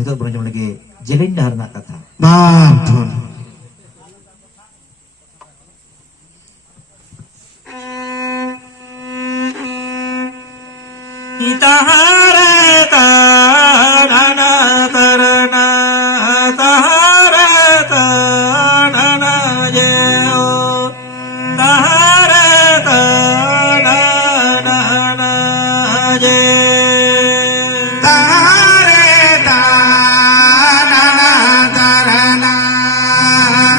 Itu berjumpa lagi jelin dahar nak kata. Betul. Kita harata nana tarana taharata nana jeo taharata nana je Tahareta nana tarana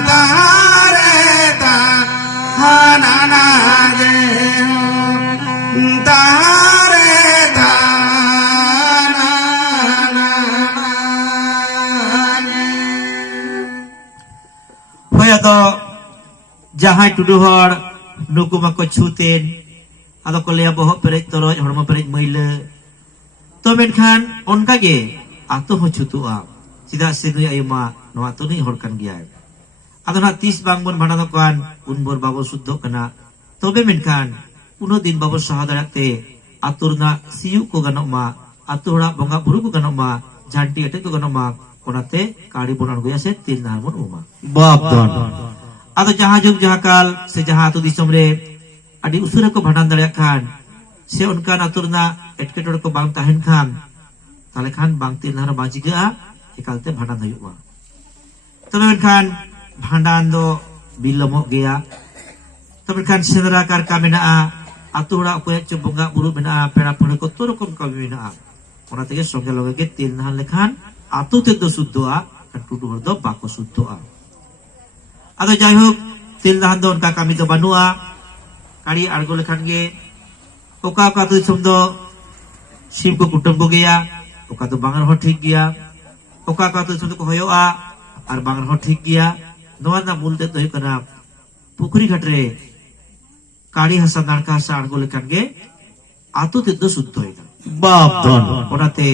tahareta nana je tahareta nana je. Hoya to jahai tuduh hor nuku mako chutin atau ko leya bohok perej toroj hormo perej maila to menkhan onka ge ato ho chutua sida sinui ayuma no ato ni horkan giya ado na 30 bangbon bhanano kan unbor babo suddho kana tobe menkhan uno din babo sahadarate aturna siu ko ganok ma atura bonga buru ko ganok ma janti ate ko ganok ma onate kari bonan goya se tin narmon uma Betul. ado jaha jug jaha kal se jaha atu disom re adi usura ko bhanan dare khan se onkan aturna etketor ko bang tahen khan tale khan bang tin har baji ga ekalte bhanan huyuwa tobe menkhan bhandan do bilomok geya tobe khan sendra kar ka menaa atura ko ek bonga buru menaa pera pura ko torokon ka menaa ona tege songe loge ge tin har lekhan atu te do suddoa kan tudu do bako suddoa ado jai hok til dahan do onka kami do banua kari argo lekhan ge oka oka tu som do sim ko kutum ko geya oka do bangar ho thik geya oka oka tu som do ko hoyoa ar bangar ho thik geya noa na mul te to kana pukuri ghatre kari hasa narka hasa argo lekhan ge atu te do suddho ina Betul. onate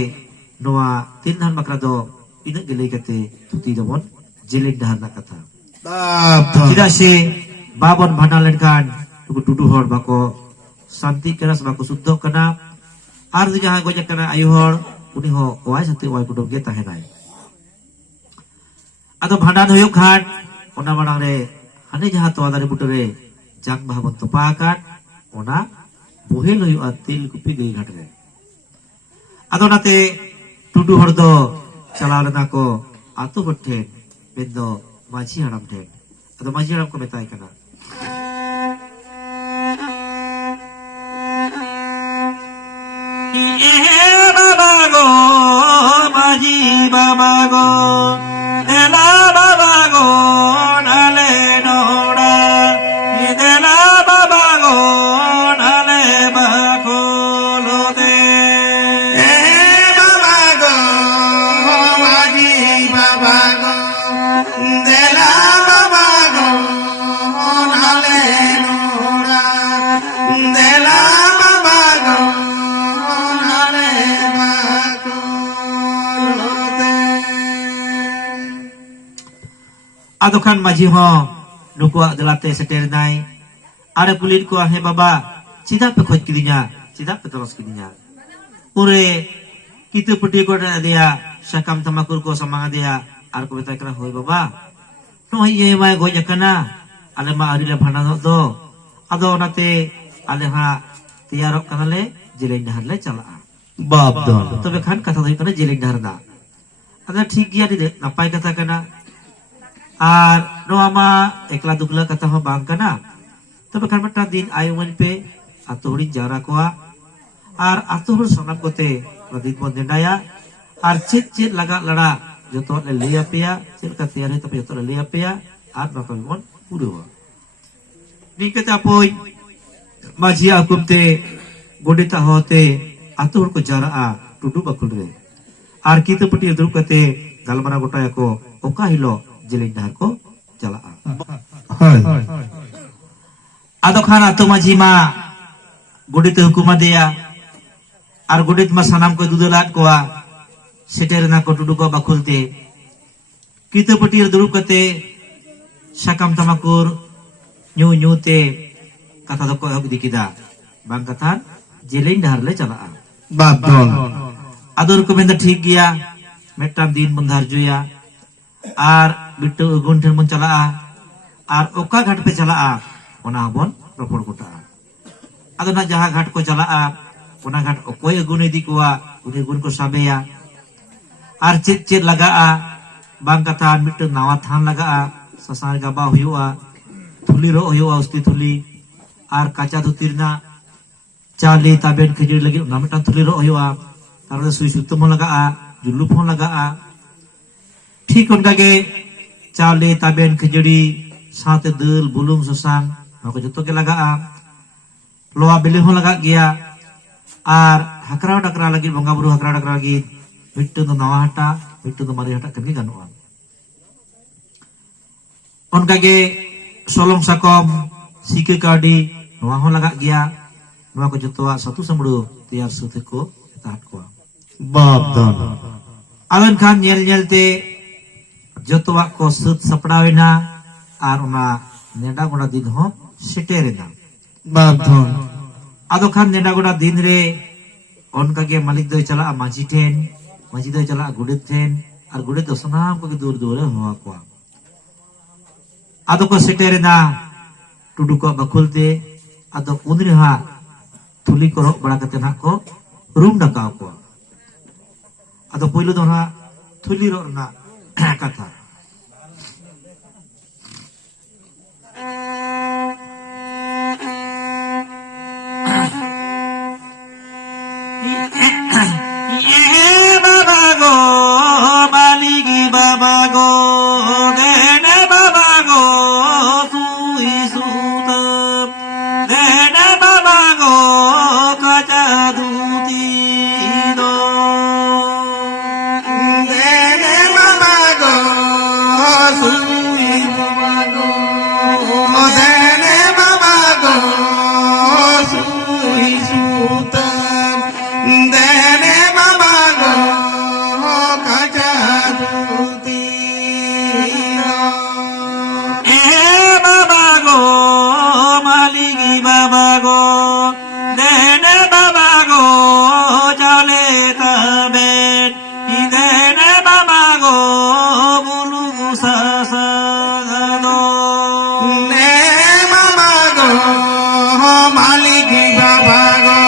noa tin dahan makra do ina gelei kate tuti domon jelin dahan na kata Betul. tidak se babon bhanan lenkan tuku tudu hor bako santi keras bako suddho kana ar jaha goja kana ayu hor uni ho oai sate oai kudom ge tahenai ado bhanan hoyok khan ona manang re hane jaha to adare butore jak bahabon topakat ona bohel hoyu atil kupi gei ghatre ado nate tudu hor do chalao lena ko atu hotte bendo maji haram ten ado maji haram ko metai kana baba go maji baba go ela baba go nale noda idela baba go nale bako lode Babago, maji babago, dela babago, nale nora, dela babago, nale bako lote. ado kan maji ho nukuak delate seter nai are kulit ko he baba sida pe khoj kidinya sida pe tolos kidinya ure kitu putih ko dia sakam tamakur ko samanga dia ar ko betai kana hoi baba no ye mai goja kana ale ma ari le bhana do ado nate ale ha tiyarok kana le jeleng dahar le chala Betul. tobe khan katha doi kana jeleng dahar da ada thik giya di napai kata kana ar noa ma ekla dukla kata ho bang kana tobe khan mata din ayungan pe aturin jara koa ar atur sonam kote pradit mon dendaya ar chit laga lada joto le leya pia chit ka tiare tapi joto le leya pia ar baka mon pudo ni kata poi maji akum te godita hote atur ko jara a tudu bakul re ar kita peti duru kate galmana gotaya ko oka hilo jeleng dahar ko chala a Hai. ado khana to maji ma godite hukuma deya ar godit ma sanam ko dudulat koa seter na ko tudu ko bakulte kita peti duru kate sakam tamakur nyu te kata do ko hok dikida bang katan jeleng dahar le chala a Betul. ador ko menda thik giya मेटम दिन बन धार्जुया और बिट्टू अगुन ठेन बन चला और ओका घाट पे चला ओना बन रपड़ गोटा अदो ना जहाँ घाट को चला ओना घाट ओकोय अगुन इदी कोआ उनी अगुन को साबेया और चेत चेत लगा बांग कथा मिट्टू नावा थान लगा ससार गाबा हुआ थुली रो हुआ उस्ती थुली और काचा धुतिर ना चाली ताबेन खिजड़ी लगी ना मिट्टू थुली रो हुआ तार सुई सुतम लगा जुलुप हों लगा ठीक उनका के चाली ताबेन खिजड़ी साथे दल बुलुंग ससांग को जतो के लगा लोआ बिली हों लगा गया और हकरा डकरा लगी बंगा बुरु हकरा डकरा लगी मिट्टू तो नवा हटा मिट्टू तो मारी हटा करके गानुआ उनका के सोलम साकम सीके काडी नवा हों लगा गया नवा को जतो सतु समड़ो तैयार सुते को ताट को बाबधन आलन खान नेल नेलते जतोवा को सुत सपड़ावेना और उना नेडा गोड़ा दिन हो सेटेरेना बाबधन आदो खान नेडा गोड़ा दिन रे उनका के मालिक दो चला माजी दो चला गुड़े ठेन और गुड़े दो सनाम को दूर दूर हुआ को आदो को सेटेरेना टुडू को बकुलते आदो उनरे हा थुली को रोक बड़ा कते ना को रूम डकाव को आदो पहिलो दो ना थुली रो ना कथा बाबा गो मालिकी बाबा गो देने बाबा गो सुई सूत देने बाबा गो काचा दूती दो देने बाबा गो सुई बाबा गो देने बाबा गो सुई सूत देने बाबा गो काचा दूती ए बाबा गो मालिकी बाबा गो देने बाबा गो चले तबेन देने बाबा गो बुलु गुसा दो ने बाबा गो मालिकी बाबा गो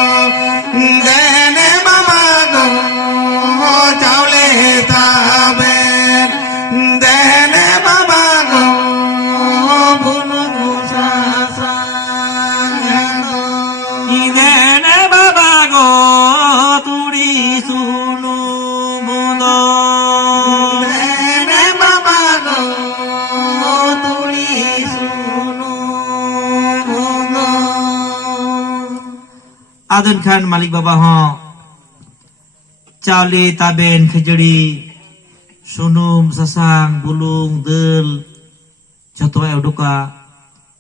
देने बाबा गो चावले ताबे देने बाबा गो बुलु गुसा देने बाबा गो तुड़ी सुनु मुदो देने बाबा गो तुड़ी सुनु मुदो आदन खान मालिक बाबा हो चावले ताबेन खिजड़ी सुनुम ससांग बुलुंग दल जतोय उडुका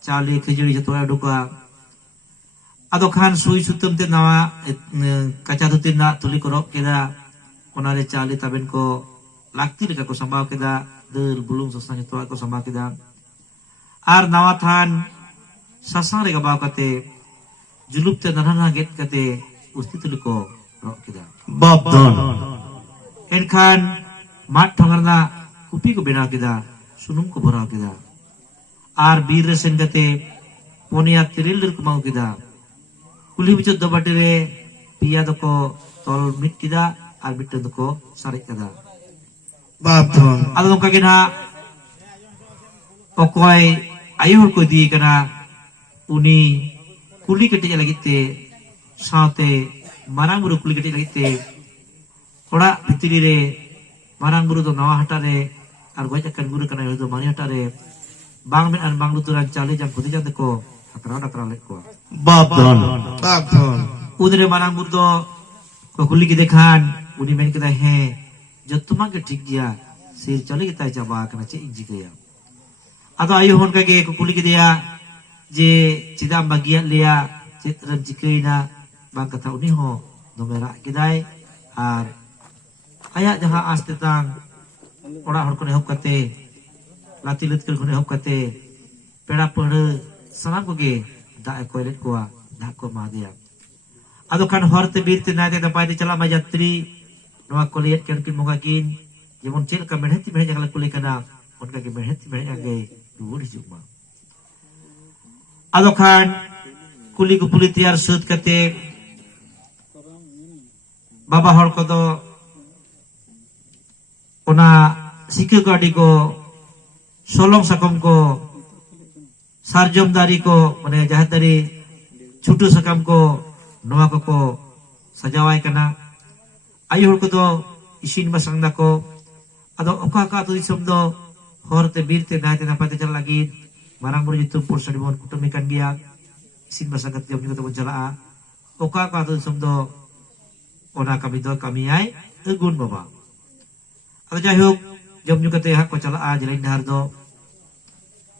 चावले खिजड़ी जतोय उडुका आदो खान सुई सुतम ते नवा काचा धुतिर ना तुली को रोक केदा ओनारे चावले ताबेन को लागती लेका को संभाव केदा दल बुलुंग ससांग जतोय को संभाव केदा आर नवा थान ससांग रे गबाव कते जुलुप ते नरहना गेट कते उस्ती तुली को रोक केदा बाबधन एनखान माट ठंगरना कुपी को बेना केदा सुनुम को भराव केदा आर बीर रेसन कते पोनिया तिरिल को माउ केदा कुली बिचो दबाटे रे पिया दको तोल मिट केदा आर बिट्टो दको सारे केदा बाबधन आदो नोका के ना ओकोय आयुर को दी कना उनी कुली कटे लगिते साथे मारांग बुरु कुली कटे लगिते थोड़ा भितरी रे मारांग बुरु दो नवा हटा रे और गोय चक्कर बुरु कना दो मारी हटा रे बांग में बांग लुतुरान चाले जम खुदी जाते को हकरा ले को बाबधन बाबधन उधरे मारांग बुरु दो को कुली की देखान उनी मेन केदा है जो तुमा के ठीक गया सिर चले गिता चाबा कना चे इंजी गया आदो आयु होन का के को कुली की दिया जे चिदा बागिया लिया चित्रम जिकैना बांग कथा उनी हो नोमेरा किदाय आर आया जहां आस्ते तांग ओड़ा हड़ को नेहब कते लाती लतकर को नेहब कते पेड़ा पड़ सनाम को गे दा कोइलेट को दा को मा दिया आदो खान हरते बीरते नाते दपाइते चला मा यात्री नवा कोलियत केन किन मोगा किन जेमन चेल का मेहनती मेहनत जगह कुली कना उनका के मेहनती मेहनत आगे रुवर हिजुग मा आदो खान कुली को पुली तैयार सुद कते बाबा हर को दो ओना सिके गाड़ी को सोलोंग सकम को सारजम दारी को माने जहां दारी छुटू सकम को नवा को सजावाय कना आयु हर को दो इसिन बसंग दा को अदो ओका का तो दिसम दो हरते बीरते नायते नापाते चल लगी marang muri itu pur sadibon kutumikan dia isin basa ketiam juga tu jala oka ka tu somdo ona kami do kami ai egun baba atau jahuk jom juga teh hak ko chala a jelain dahar do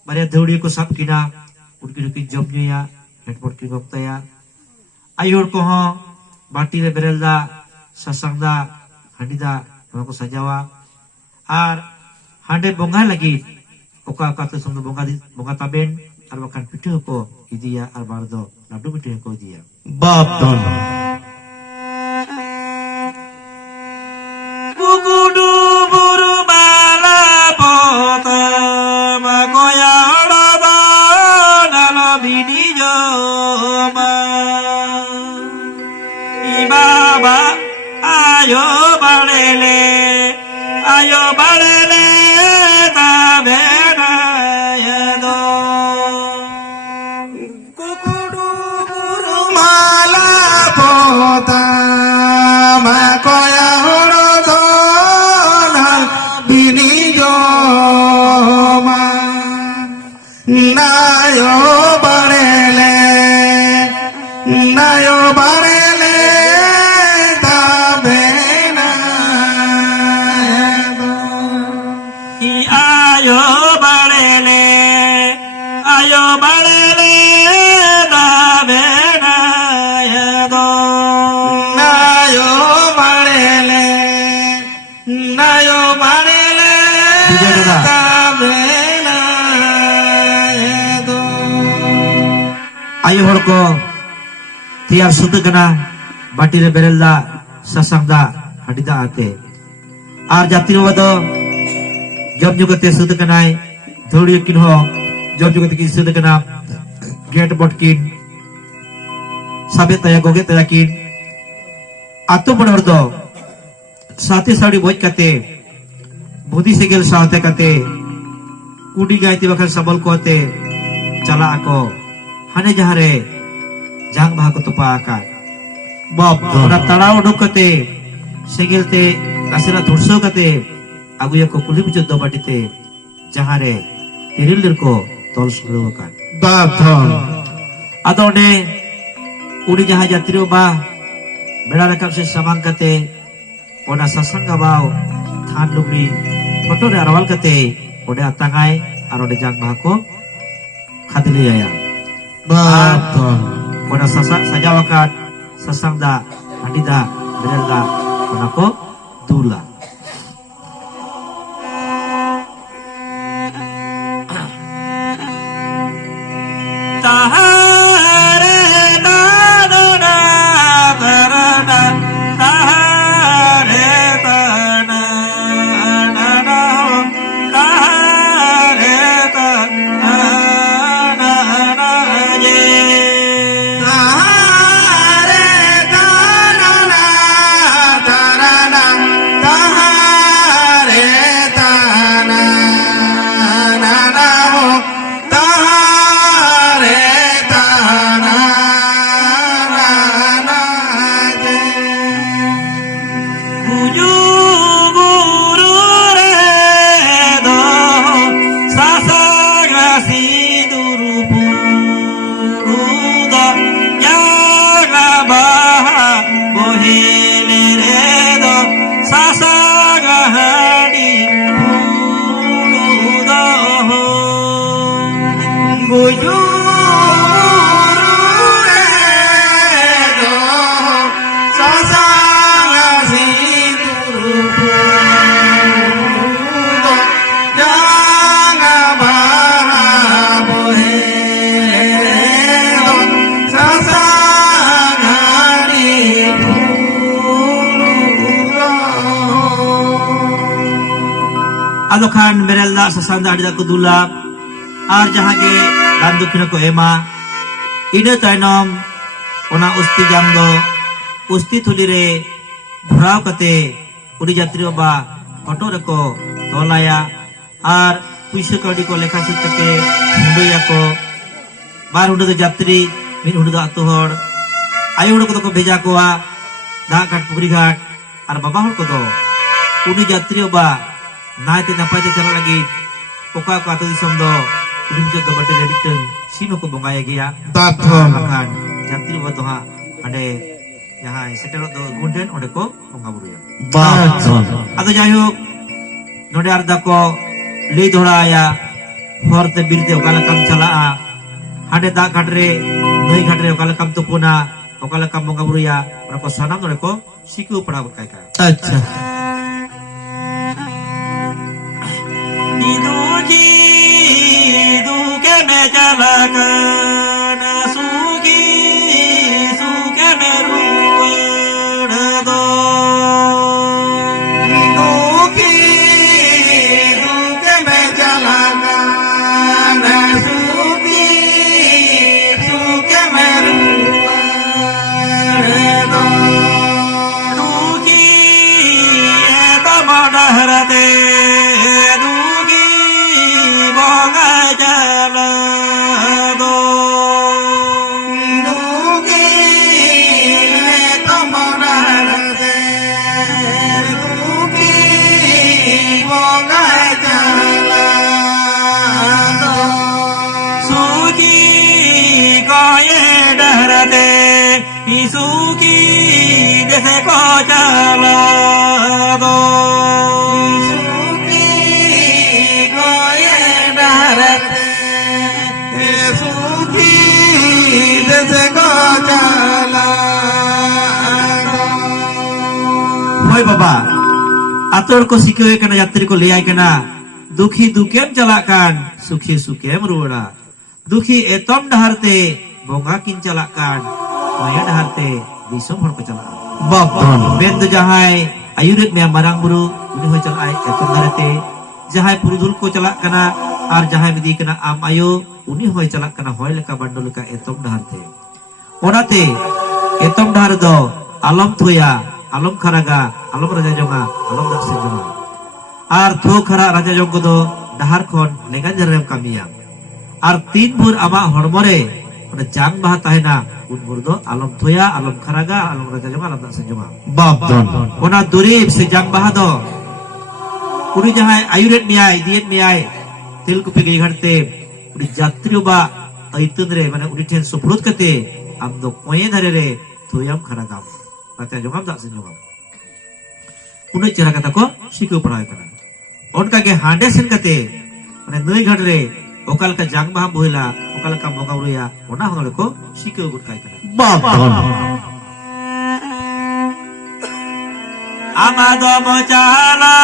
bare dheudi ko sap kina urki jom nya headport ki gokta ya ayur ko ho bati re berelda sasangda handida ko sajawa ar hande bonga lagi oka kata somdo bonga taben ar bakan pitu ko idia ar bardo labdu pitu ko dia bab don kukudu buru bala pota makoya oda nalo bini joma ibaba ayo balele tabe ayo hor ko tiar sutu kena bati re berelda sasangda hadida ate ar jati wado job juga te sutu kenai thodi kin ho job juga te sutu kena get botkin sabe taya goge taya kin ato bonor do sate sadi boj kate budi segel saate kate kudi gaiti bakal sabal ko ate chala ako hane jahare jang bah ko topa akan bab don ora tarau duk kate segel te kasira thurso kate aguya ko kuli bujud do batite jahare tiril ko tol suru kan bab don adone udi jaha jatrio ba beda rakam se samang kate ona sasanga bau than lugri foto re arawal kate ode atangai aro de jang bah ko khadili ya bab don pada sajawakan sasangda hadida berelda konako dula tahare na na na tarana tahare na na na tahare na na ye ado khan berel da sasang da adi da ko dula ar jaha ge dan dukhina ko ema ina tainom ona usti jam do usti thuli re bhurao kate udi jatri ba auto re ko tolaya ar puisa kaudi ko lekha sut kate hundoya ko bar hundo jatri min hundo da atu hor ayu hundo ko bheja koa da ghat pukri ghat ar baba hor ko do udi jatri ba naite napai te chalo lagi oka ko atu disom do udi mujud do bate rediteng sino ko bongaya gea Bathon. akan jatri ba to ha ade jahai seterot do gunden onde ko bonga buru ya Bathon. ado jayhok node arda ko lei dhoraaya horte birte okala kam chalaa hade da ghatre nai ghatre okala kam tupuna okala kam bonga buru ya ora ko sanam node ko siku pada berkai ka Acha. Iduji duke me jalakan sugi suke me ruwado Duki duke me jalakan suki suke me ruwado. duki eta madahrate duki bonga jalado Duki tomarate duki bongai jalado. sugi koye dahrate isuki dese ko jalado Suki goye darate suki dese go jalado. Hoi baba ator ko sikoi kana yatri ko liyai kana dukhi dukem jalakan sukhi sukem ruwada dukhi etom daharte bonga kin jalakan maya daharte disom hor ko jalak Bathon. ben do jahai ayurit me marang buru uni hoi jalai etom daharte jahai purudul ko jalak kana ar jahai medi kana am ayo uni hoi jalak kana hoi leka bandol leka etom daharte onate etom dahar do alam thoya alam kharaga alam raja jonga alam dakse jonga ar tho khara raja jong do dahar khon lega jarem kamiya ar tin bhur ama hormore ona jang baha tahena un bhur do alam thoya alam kharaga alam raja jonga alam dakse jonga Bathon. ona durib se jang baha do uni jahai ayuret miyai diet miyai tel kupi ge gharte uni jatri ba aitun re mane uni ten soprot kate am do koye dhare re thoyam kharagam raja jongam dakse jongam uni chera kata ko siku padai kana onka ge hande sen kate mane nai ghat re okal ka jang baha bohila okal ka moga uruya ona honole ko siku gutkai kana Bathon. amado mochala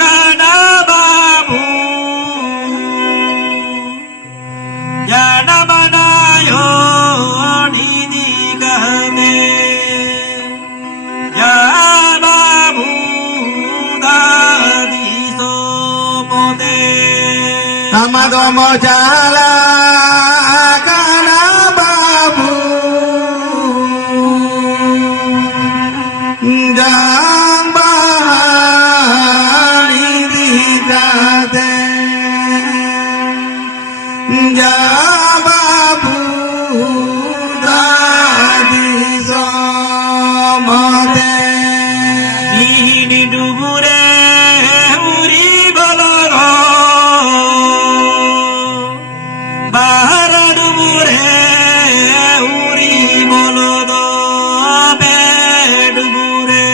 kana babu jana manayo nidi kame ya babu dadi somote Amado mojala kana babu jang bahani dikate ja babu dadi somate. Ini dubure uri balaro bahar dubure uri bolodo be dubure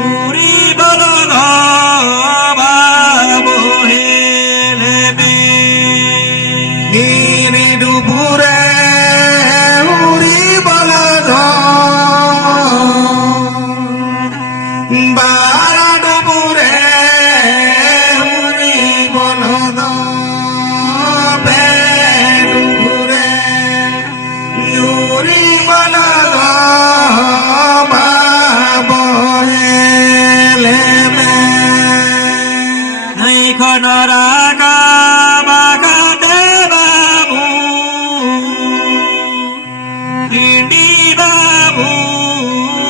uri bolodo bahar konaraka bakate babu Indi babu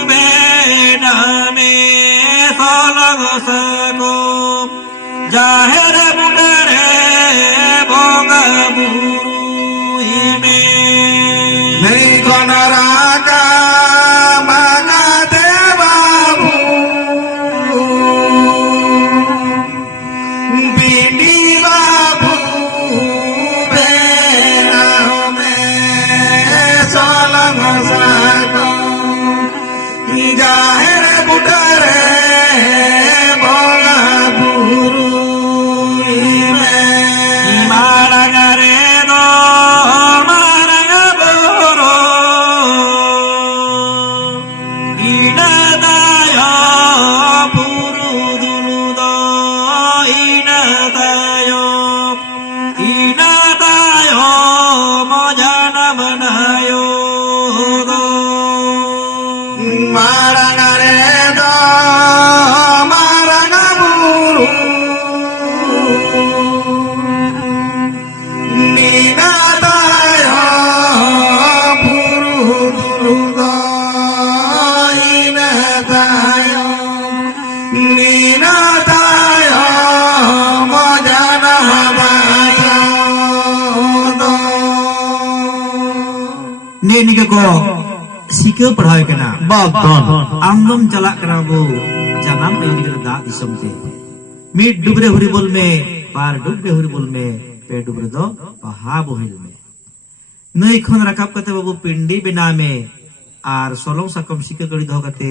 bename salang sako Jahir mudare bonga buru ime Nei konaraka bagate babu Bindi babu bename salang sako Jahir mudare bonga buru ime Marangare no marangaboro Inadayo puruduludo Inadayo mojana manayo Marangare do marangaburu Ninadayo puruduludo Inadayo mojana manayo Ne ni ko sika padhai kana Babon amdom jalak kana bu janam ayu ni da disam te mi dubre huri bol me par dubre huri bol me pe dubre do paha bohil me nai khon rakap kate babu pindi bina me ar solong sakam sika kari do kate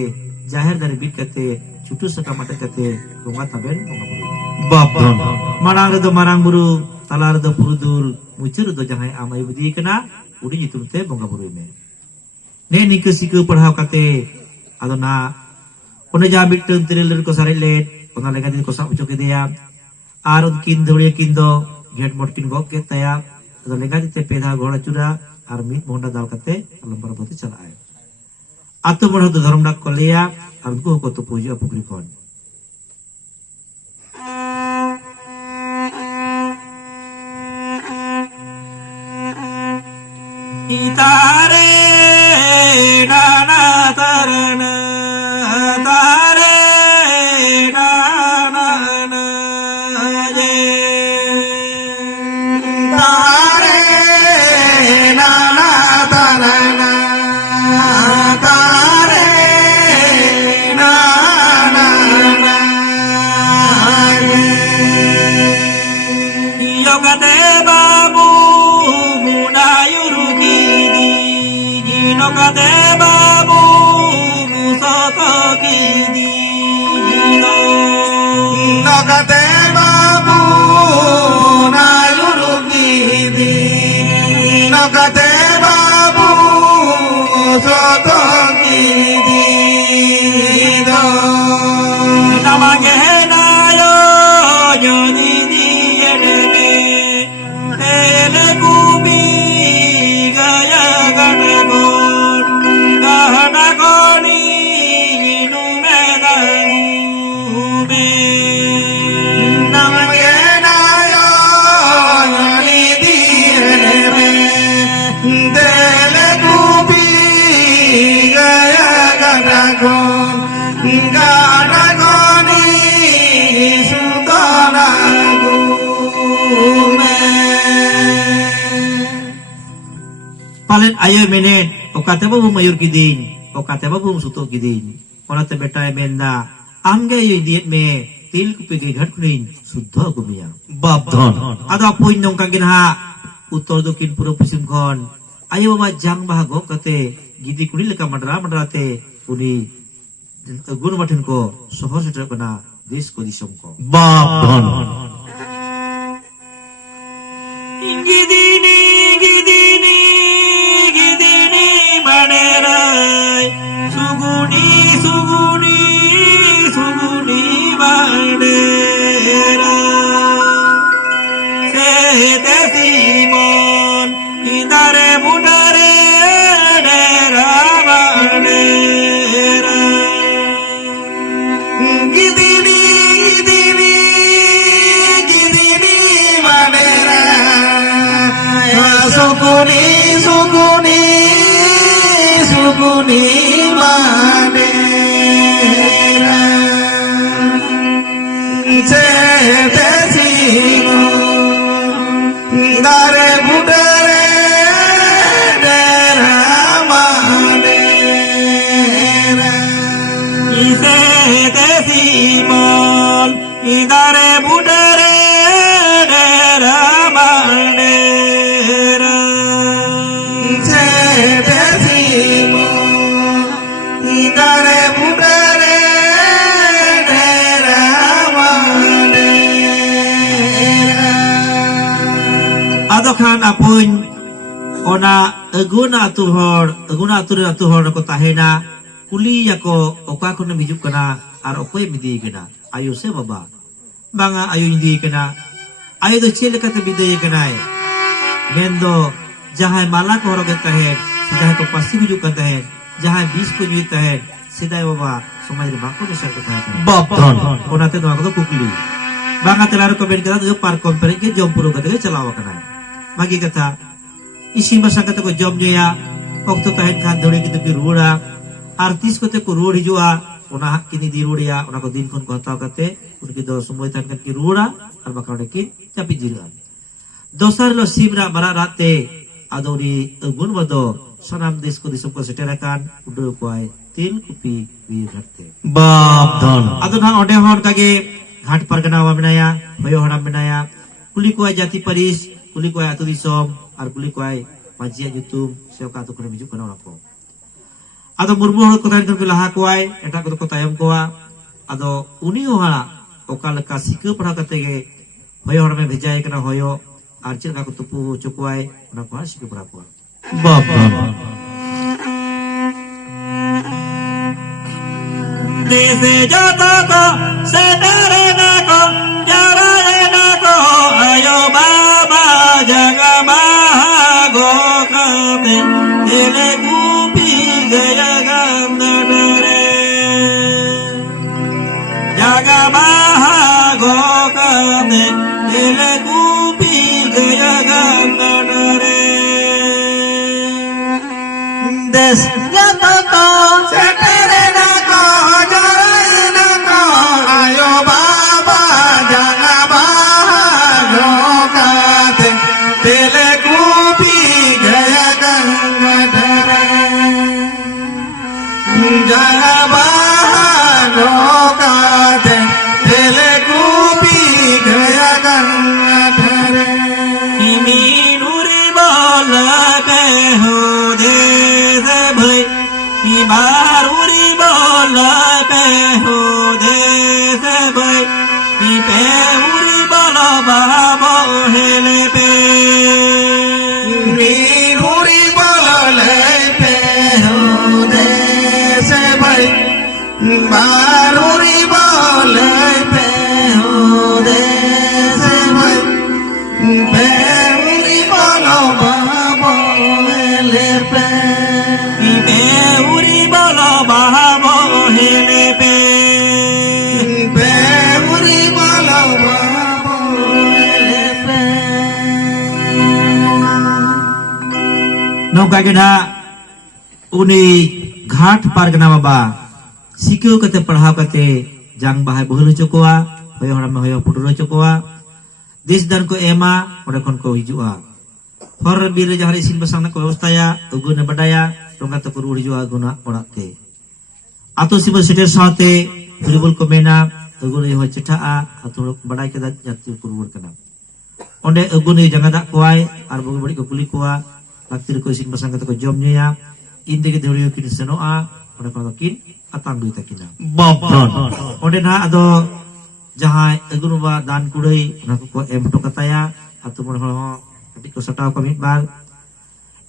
jahir dari bit kate chutu sakam ate kate runga taben runga buru Babon marang redo marang buru talar do purudul mucur do jahai amai budi kana udi jitum te bonga buru me ne nika sika padhaw kate adona one ja bitun tiril ko sare let ona lega din ko sa ucho ke dia ar unkin dhuriya kindo get motkin go ke taya adona lega dite pedha ghoda chura ar mit monda dal kate alambar poti chala ay atu bodha do dharam dak koleya ar ko to puja pukri kon itare dana tarana tare dana je Tare nana tarana Tare nana yogate babu munayuru gidi jinokate babu musoto gidi Nagate babu nayuru gidi Nagate babu soto gidi namage nayo jodi diyene tele kubi gaya ganagon gahanagoni numedagube Namage nayo yoni direme Dele kubi gaya ganagon Ganagoni sudana gume palen ayo menet okate babu mayur kidin okate babu suto kidin onate beta menda amge yo diet me til kupege ghatkunin suddha gumiya Babdon ada poin nongka ginha uttor dokin puro pusim khon ayo baba jang bahago kate gidi kuri leka madra te uni gun matin ko sohor seter kana desh ko disom ko Babdon gidini gidini gidini manerai suguni suguni suguni manerai sehete simon idare budare dera manerai sukuni sukuni manera cete sino dare budare dera manera cete simol idare budare dera manera cete sino idare budare dera manera ado khan apun ona aguna atur hor ko tahena kuli yako oka kono hijuk kana ar okoy midi kana ayo se baba banga ayo indi kana ayo do chele kata bidai kana mendo jahay mala ko horoge tahen jahay ko pasti hijuk kan tahen jahay bis ko jui tahen sidai baba somai re bako desar ko tahen babdon ona te doa ko kukli banga telar ko ben kata do par kompere ke jompuro kata ke chalawa kana magi kata isi masa kata ko jom nyoya waktu tahen khan dore gitu ki rura artis ko te ko rur hijua ona kini di ruria ona ko din kon ko hataw kate unki do sumoy tahen kan ki rura ar bakal dekin tapi jiran dosar lo sibra bara rate adori gun wado sanam des ko disum ko seterakan udur koai tin kupi wi gharte babdon ado na ode hor kage ghat pargana wa menaya hoyo horam menaya kuli koai jati paris kuli koai atu disom ar kuli koai majia jutum seuka atu kone mijuk kana orako ado murmu hor ko tan kan laha koai eta ko tayam koa ado uni hora okal ka sike pura kate ge hoyo horam me bhejai kana hoyo ar chil ka ko tupu chokwai ona ko sike pura koa babdon dese jata ko setere na ko jara na ko ayo baba jaga mahago kate ele kupi gaya gandare jaga mahago kate ele kupi gaya gandare des jata ko setere na ko jarai na ko ayo baba jaga bahago kate tele kupi gaya gangadhare jaga bahago kate tele kupi gaya gangadhare Minuri bola pe ho de bhai Baruri bola pe ho de bhai pe uri bola babo hele pe Nihuri bolale pe ho de se bhai Baruri bolale pe ho de se bhai pe uri bolo babo le pe pe uri bola babo hele pe pe uri bolo babo le pe nongka gena uni ghat pargana baba sikeu kate padhaw kate jang bahai bohol chokoa hoyo haram hoyo puturo chokoa des dan ko ema ode kon ko hijua hor bir jahari sin basang na ko ବ୍ୟବସ୍থাya uguna badaya tongka to kuru hijua guna orak te ato sibol seter saate ribul ko mena uguna ho cethaa ato badai kada jati kurur kana onde uguna jangada koai ar bogi bodi ko kuli koa laktir ko sin basang kata ko jom nya inde ke dhoriyo kin senoa ode ko kin atang duita kina babdon onde na ado jahai agunu ba dan kudai na ko em to kataya atu mon ho kati ko sataw ko mitbal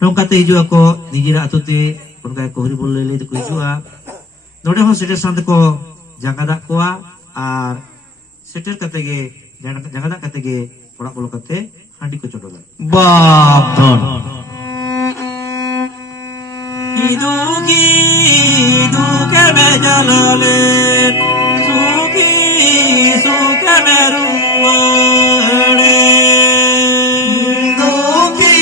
nong kate hiju ako nijira atute kon kay ko hiri bolle le ko hijua node ho seter sante ko jangada koa ar seter kate ge jangada kate ge orak bolo kate handi ko chodola babdon Iduki duke me jalale suki suke me ruwade Duki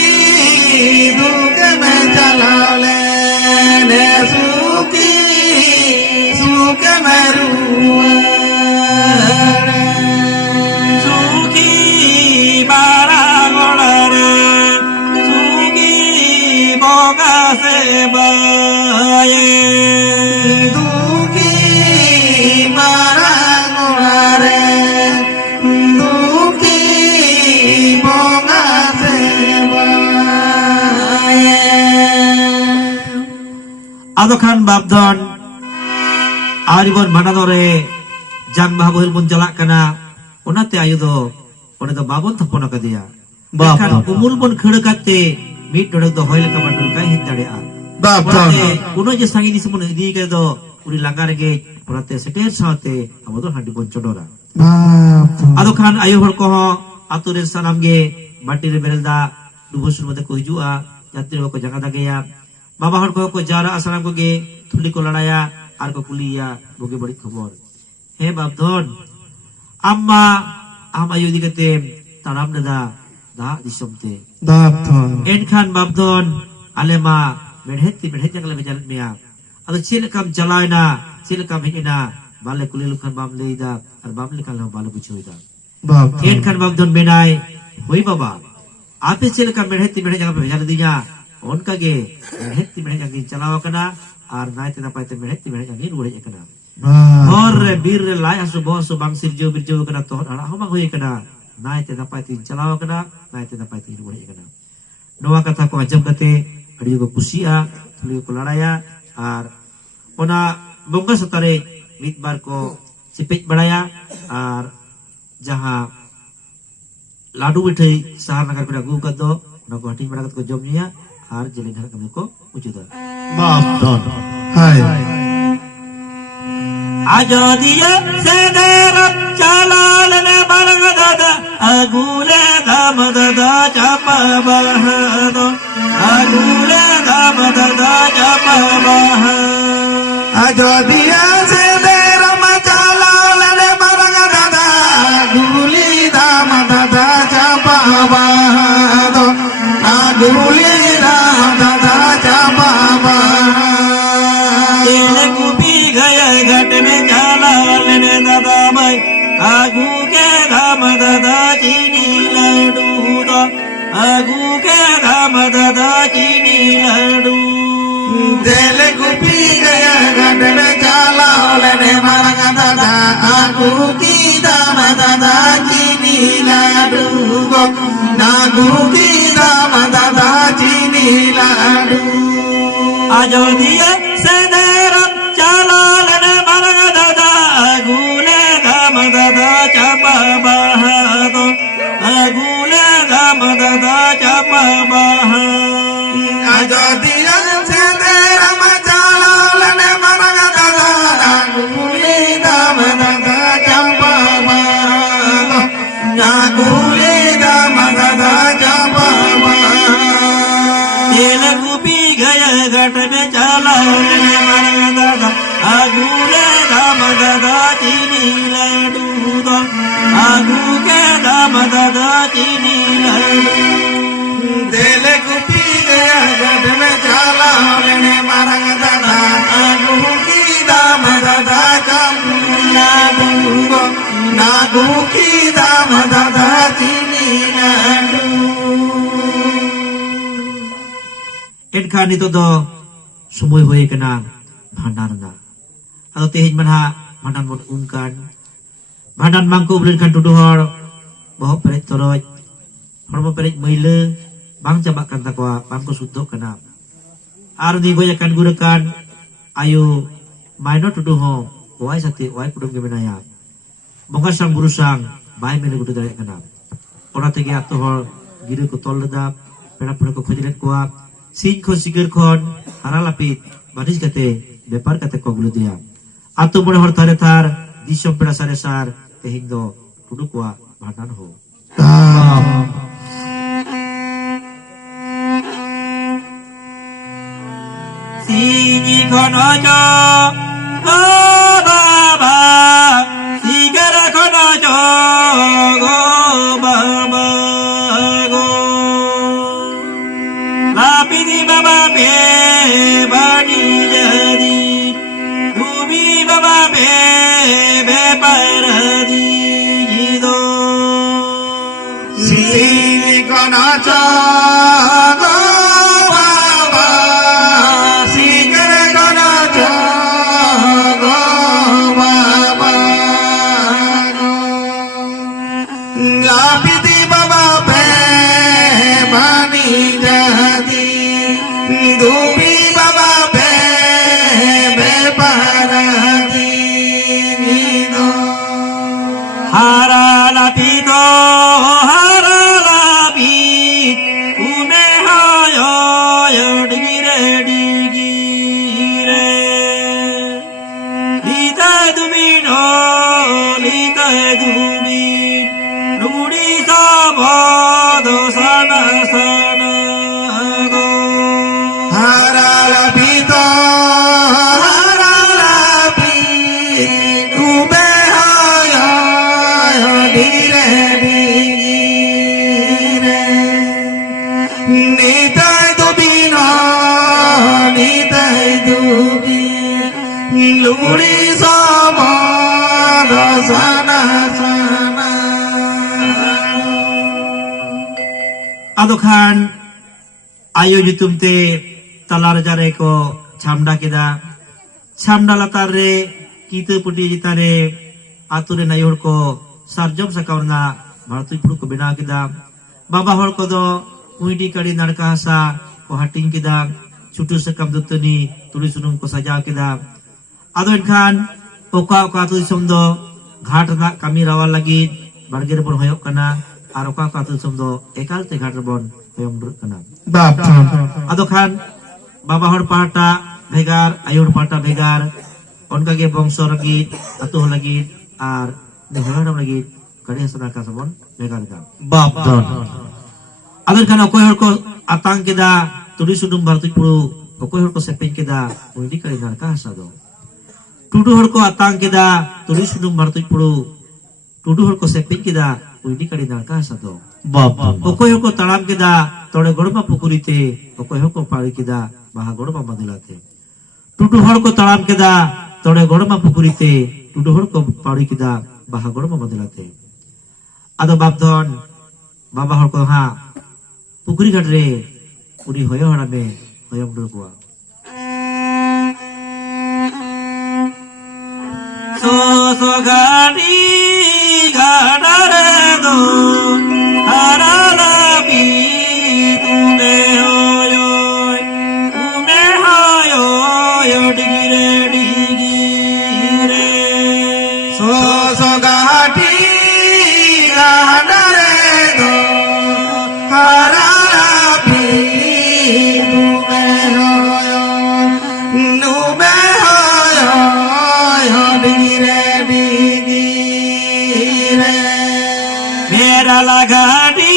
ado khan babdon aribon manadore jang bahabuhil pun jalak kana onate ayu do one do babon thapona kadia kan umul pun khede kate mit dodek do hoil ka bandul kai hit dare a babdon uno je sangi dis pun idi ke do uri langar ge porate seter saute abo do handi pun chodora babdon ado khan ayu hor ko ature sanam ge mati re berelda dubusur mate ko hijua jatri ko jaga dageya baba hor ko jara asalam ko ge thuli ko ladaya ar ko kuliya boge badi khobor he babdon amma am ayu dikate taram dada da disomte babdon enkhan babdon alema medhet jangale bejal mea ado chilkam jalaina chilkam hina bale kulilukan bam leida ar bam likal bale buchoida babdon enkhan babdon benai hoi baba ape chilkam medhet jangale bejal dinya onka ge medhet jangi chalawa kana ar naite na paite medhet jangi rude kana और बीर लाय असु बस बांग सिरजो बिरजो कना तो हड़ा हमा होय कना नायते नपायते चलाव कना नायते नपायते रुड़े कना नोवा कथा को अजब कते अड़ी को कुसिया थुली को लड़ाया और ओना बोंगा सतारे मित बार को सिपेज बड़ाया और जहां लाडू मिठाई सहार नगर को अगू कर दो ना को हटिंग बड़ा को जमनिया और जलिन हर कम को उचुदा babdon hai Ajodiya sedera chalalane balagada agule damadada chapabahado agule damadada chapabahado ajodiya sedera machalalane balagada aguli damadada chapabahado aguli damadada chapabahado ele kubi gaya ghat mein chalalane dada bhai agu ke damadada chini ladu do agu ke damadada chini ladu Dele kupi gaya gadne chala olene maranga dada aku kita madada chini ladu go nagu kita madada chini ladu Ajodiya sedera chalalane balagada agule damadada chapabahado agule damadada chapabahado ajodiya sedera machala olene maranga dada aku kita madada chapabahado nagu kita madada chapabahado ele kupi gaya ghat mein chalalane balagada agule damadada chini ladu do agu ke damadada chini ladu Dele kupi gaya gadne chala olene maranga dada aku kita madada chamla dungo nagu kita madada chini ladu enkhan itu do sumoy hoy kana bhandar na ado tehin manha bhandan mod umkan bhandan mangko blen kan tudu hor boh perej toroj hormo perej meile bang jabak kan takwa bang ko suddo kana ar di goya kan gurakan ayo maino tudu ho oai sate oai kudum ge benaya bonga sang burusang bai mele gudu dare kana ora tege ato hor giru ko tol leda pera pera ko khojilet ko sin ko sigar khon haralapit banis kate bepar kate ko gulu dia ato bore hor tare thar disom pera sare sar tehin do tudu ko bhadan ho Sini kono jo go baba sigara kono jo go baba go lapidi baba be bani jadi bumi baba be paradi do Sini kono chago baba sikare kono chago baba lapiti baba pe bani jadi dumi baba pe lapito haralapit umehayo digire digire lita dumino lita dumin luguri sabado sana sana go haralapito haralapit umehayo digire digire nitai dubino nitai dubin luguri sabado sana sana ado khan ayo jutum te talar jare ko chamda kida chamda latar re kita puti jitare ature nayor ko sarjom sakauna bhartu puru ko bina kida baba hor ko do uidi kari narka hasa ko hating kida chutu sakam dutani tuli sunum ko saja kida ado khan oka oka tu disom do ghat na kami rawal lagi bargir bon hoyok kana ar oka oka tu disom do ekal te ghat bon hoyong dur kana bap ado khan baba hor pahata bhegar ayor pahata bhegar onka ge bongso lagi atu lagi ar neharam lagi kari hasana ka sabon bhegar ka bap ado khan okoy hor ko atang kida tuli sunum bhartu puru okoy hor ko sepin kida uidi kari narka hasa do tudu hor ko atang kida tuli sunum bhartu puru tudu hor ko sepin kida uidi kari narka hasa do bap okoy hor ko taram kida tore gorma pukurite okoy hor ko pari kida baha gorma madilate tudu hor ko taram kida tore gorma pukurite tudu hor ko pari kida baha gorma madilate ado babdon baba hor ko ha pukuri ghat re uri hoyo harame hoyong dur ko so so gani gadare do harala bi tume hoyo digire digire so so gati gadare do haralapi nube hoyo digire digire mera lagadi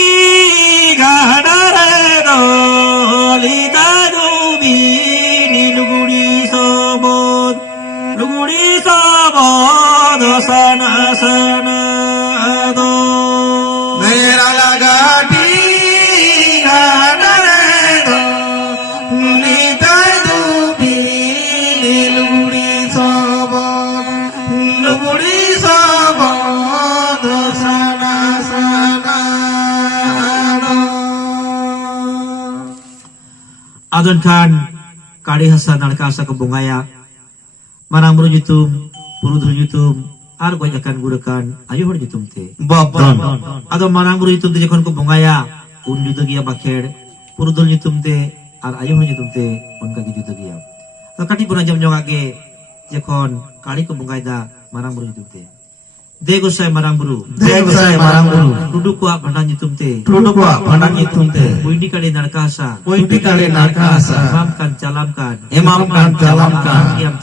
gadare do lita dubi luguri sabod sana sana do mera lagati gadare do nitai dubi luguri sabod sana sana do adon khan kari hasa narka hasa ko bungaya marang buru jutum purudhul jutum ar goj akan gurakan ayo hor jutum te bap ado marang buru jutum te jokhon ko bungaya un judo giya bakher purudhul jutum te ar ayo hor jutum te onka gi judo giya to kati puna jam jonga ge jokhon kari ko bungai da marang buru jutum te de gosai marang buru tudu ko bhandan jutum te uidi kali narka hasa imam kan calam kan kiam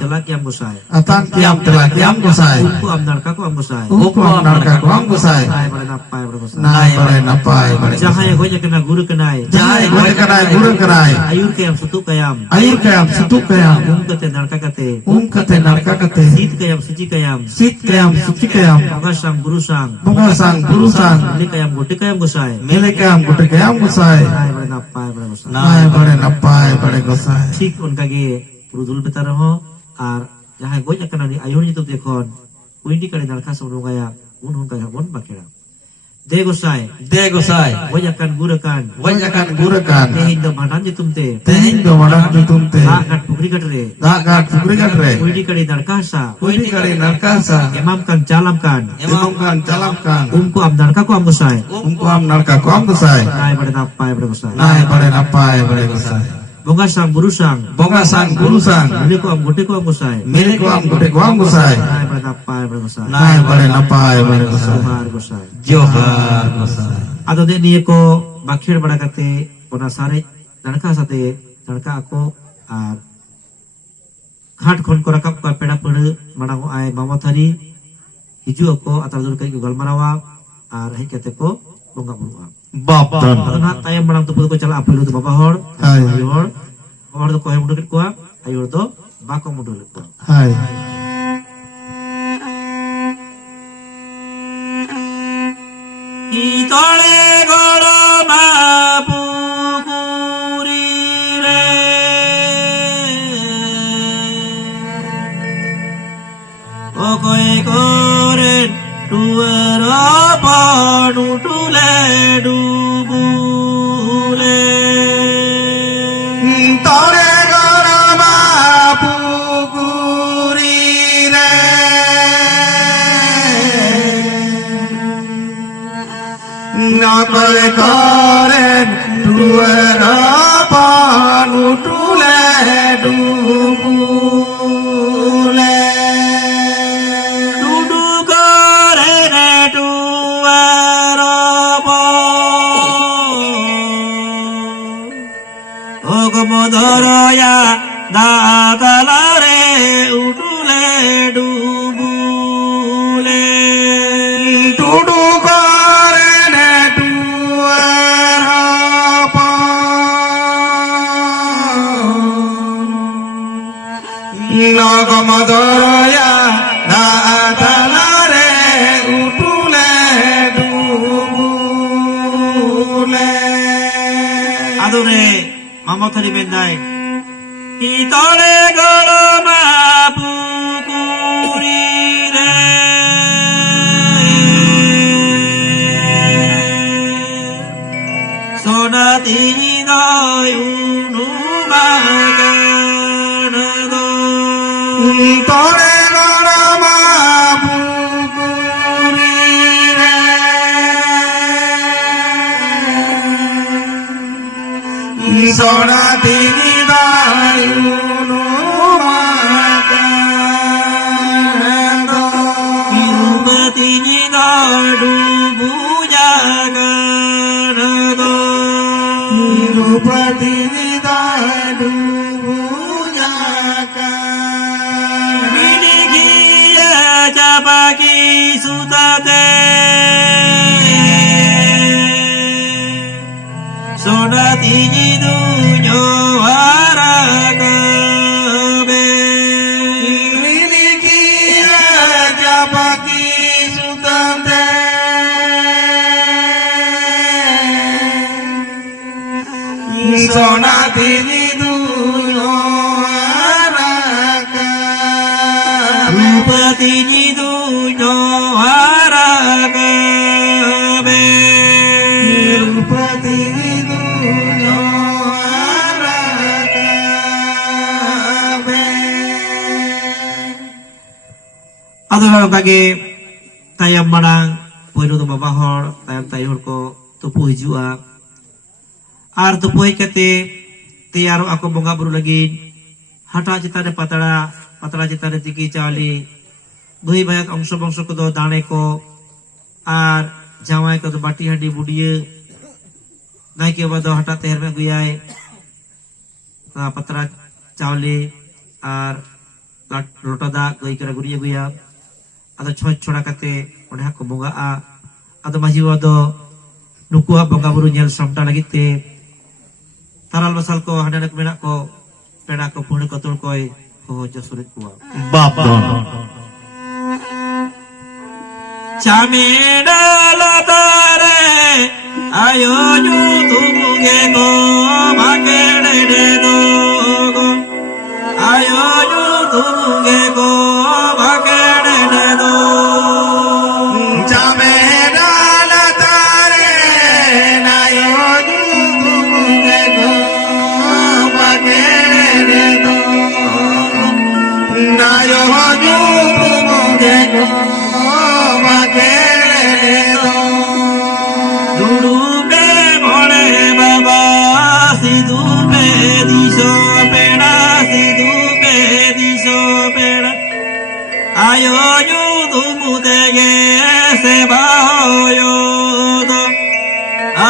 gosai Atang tiam gosai Umpu am narka ko am gosai Nai pada napai pada gosai Jahai goja kena guru kenai Ayur kayam sutu kayam kate narka kate Sit kayam suci kayam Bagasang burusang Mili kayam goti kayam gosai Nai pada napai pada gosai Tik unka ge purudul betar ho ar jahai goja kena ni ayur itu dekhon uindi kali narka sabun gaya un kaya bon bakera de gosai gojakan gurakan tehin do bhadan jitumte gat pukri gatre uindi kali narka sa emam kan calam kan umku am narka ko am gosai nai pada napai pada gosai Bonga sang buru sang. Bonga sang guru sang. Milik ko am gote ko am gosai. Milik ko am gute ko am gosai. Nai pada napai pada gosai. Nai bare napai bare gosai. Johar gosai. Johar gosai. Ado de niye ko bakhir bada kate ona sare ladka sate ladka ako ar घाट खन को रकब का पेड़ा पड़ मना को आए मामा थारी हिजू को अतर दूर कई गल मरावा और है कहते को बोंगा बुरुआ Bab don. अदो ना तायम मनाम तो पुद को चला अपलो तो बाबा होड़ Hai. होड़ तो कोहे मुंडो को आयो तो बाको मुंडो को Hai. इतले गलो मापुकुरी रे ओ कोई कोरे टुअरा पानु टुले डुबुले Tore garama pukuri re. Nakal karen duera panu tule dubule. Dudu kore ne tuara po Ogomodoroya dakalare utule dubule Tudu karen duera panu Nagamadoroya natalare utule dubule. Adore mama thari bendai itale golo mapukuri re sonati dai unu maganado Tore garama pukuri re. Sonati dayunu magando. Irupati nidadu bujaganado Irupati dayunu bujakan. Milikiya jabaki sutate sonati nidunyo harakabe Milikiya jabaki sutante. Sonati niduyo harakabe. Rupati nidunyo harakabe Irupati niduyo harakabe. Adora bagi tayam manang poino to baba hor tayam tayur ko tupu hijua ar tupu kate tiyaro ako bonga buru lagi hata citane patara citane tiki cali bui banyak angso bangso ko do dane ko ar jamai ko do bati handi budiye nai ke bado hata teher me guyai patara cawli ar rota da goi kara guriye guya ada choy chora kate one hak bonga a ada maji wado nuku bonga buru nyel samta lagite taral basal ko hadanak mena ko peda ko puni ko tul koi ho josurit kuwa Bab don. chameda latare ayo ju tumuge ko makede de do ayo ju tumuge ko makede de do Chamera latare nayo tumuge ko magere do. Nayo tumuge ko magere do.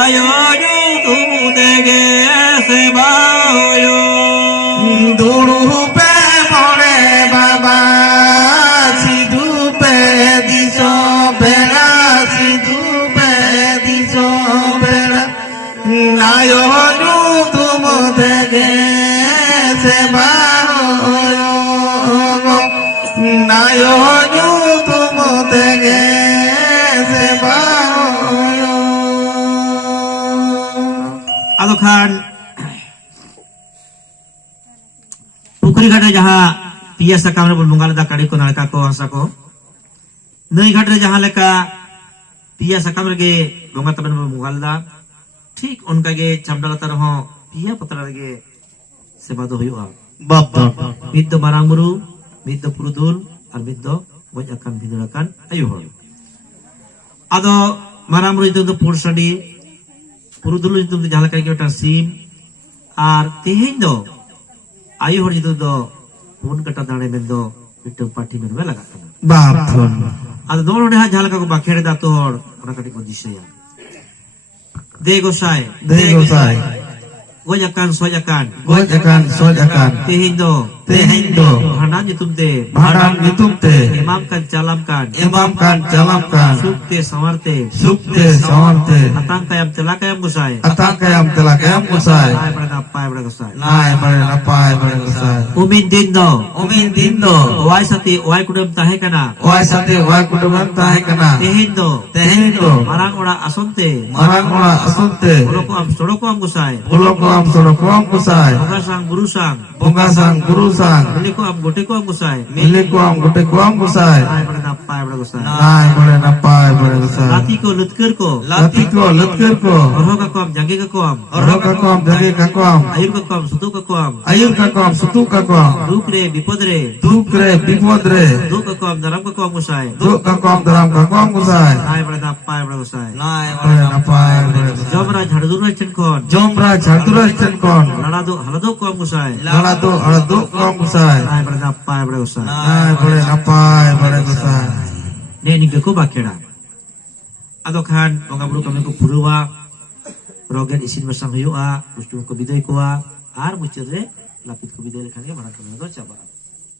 ayo tumu tege sebayo Durupe more baba sidupe diso bela sidupe diso bela nayo tumu tege sebayo nayo tumu tege sebayo ado khan Pukhri घाट जहाँ पिया साकाम रे बंगाल दा काड़ी को नलका को हंसा को नई घाट रे जहाँ लेका पिया साकाम रे बंगा तबन बंगाल दा ठीक उनका गे चमडला तर हो पिया पत्र रे सेवा दो हुआ बाप मिद दो मारांगमुरु मिद दो पुरुदुल और मिद दो गoj akan bidulakan ayu hol ado maramuru itu do pursadi purudul itu do jahal kai kita sim ar tehin do ayu hol itu do pun kata dane mendo itu parti men mela kana बाप ado dor de ha jahal ka ko bakhere da tor ona kati ko disya de gosai Degosai goj akan soj akan soj akan tehin do hanan itu de bhadan nitumte imam kan calamkan sukte samarte atang kayam gusai telakayam gusai pai pada gusai nai pada napai pada gusai umin dindo wai sati wai kudam tahe kana wai sate wai kuduman tahe kana tehindo marang ora asonte asunte soroko am gusai soloko am gusai bunga sang guru sang Miliko am gote ko am gusai gote ko am gusai pai pada gusai nai pada napai pada gusai lati ko lutkar ko lutker ko am jange ka ko am roka ko am jage ka ko am ayur ka ko am sutu ka ko am ayur ka ko am sutu ka ko am duk re bipod re bipod re duk ka ko am daram ka ko am gusai duk ka ko am daram ka ko am gusai pai pada gusai nai pada napai pada gusai jomra jhaddur chen kon jomra jhadura chen kon halado ko am gusai halado ko am gusai pai pada gusai nai pada napai pada gusai ne ni ko bakera ado khan bonga buru kami ko puruwa rogen isin masang huyua gustu ko bidoy ko ar mucire lapit ko bidoy lekhan ge mara ko do chaba